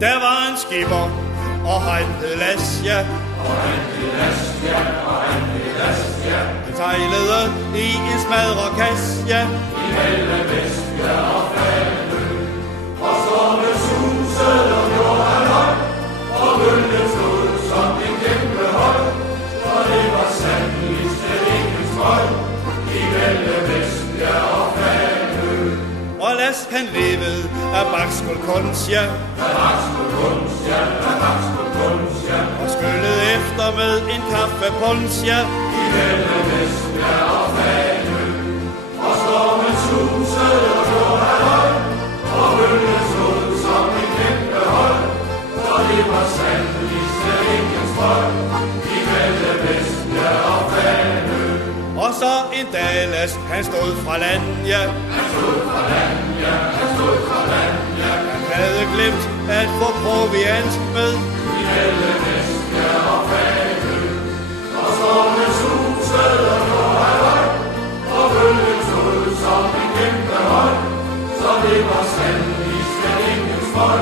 Der var en skipper, og han hed Lasja. Han sejlede i en smadrekasse, ja. I alle Vestbjerg og Fanø. Og storme susede og gjorde han høj, og møllen stod som en kæmpe høj. Og det var sandelig slet ingen skøj, i alle Vestbjerg og Fanø. Og Las han levede af bakskålkunst, ja. Og skyllede efter med en kaffepunch, ja. I alle Vestbjerg og Fanø. Og stormen susede og gjorde han høj, og møllen stod som en kæmpe høj. Og det var sandelig slet ingen skøj, i alle Vestbjerg og Fanø. Og så en dag Las, han stod fra land, ja. Han stod fra land, ja. Han havde glemt at få proviant med. I alle Vestbjerg og Fanø. Og stormen susede og gjorde han høj, og møllen stod som en kæmpe høj. Så det var sandelig slet ingen skøj,